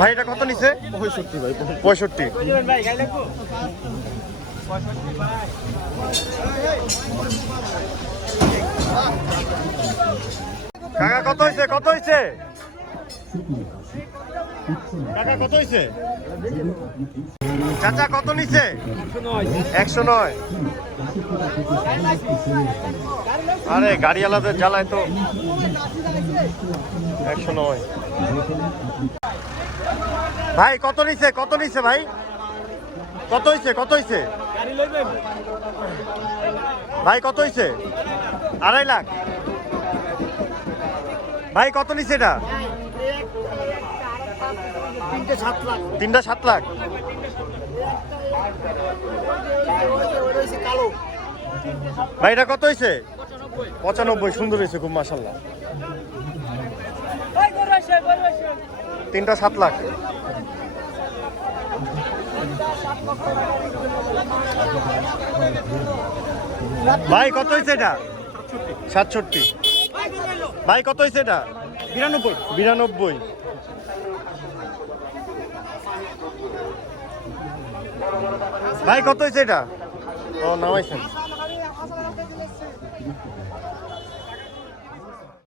ভাই এটা কত নিছে? 65 ভাই। 65। কাকা কত হইছে? কত হইছে কাকা? কত হইছে চাচা? কত নিছে? 109। আরে গাড়িওয়ালাদের জ্বালায় তো। 109। ভাই কত নিছে? কত নিছে ভাই? কত হইছে? কত হইছে ভাই? কত হইছে? 2.5 লাখ। ভাই কত নিছে এটা? 3টা 7 লাখ। ভাই এটা কত হইছে? 95। সুন্দর হয়েছে খুব, মাশাআল্লাহ। 3টা 7 লাখ। ভাই কত হয়েছে এটা? 67। ভাই কত হয়েছে এটা? 92। ভাই কত হয়েছে এটা? ও নামাইছেন।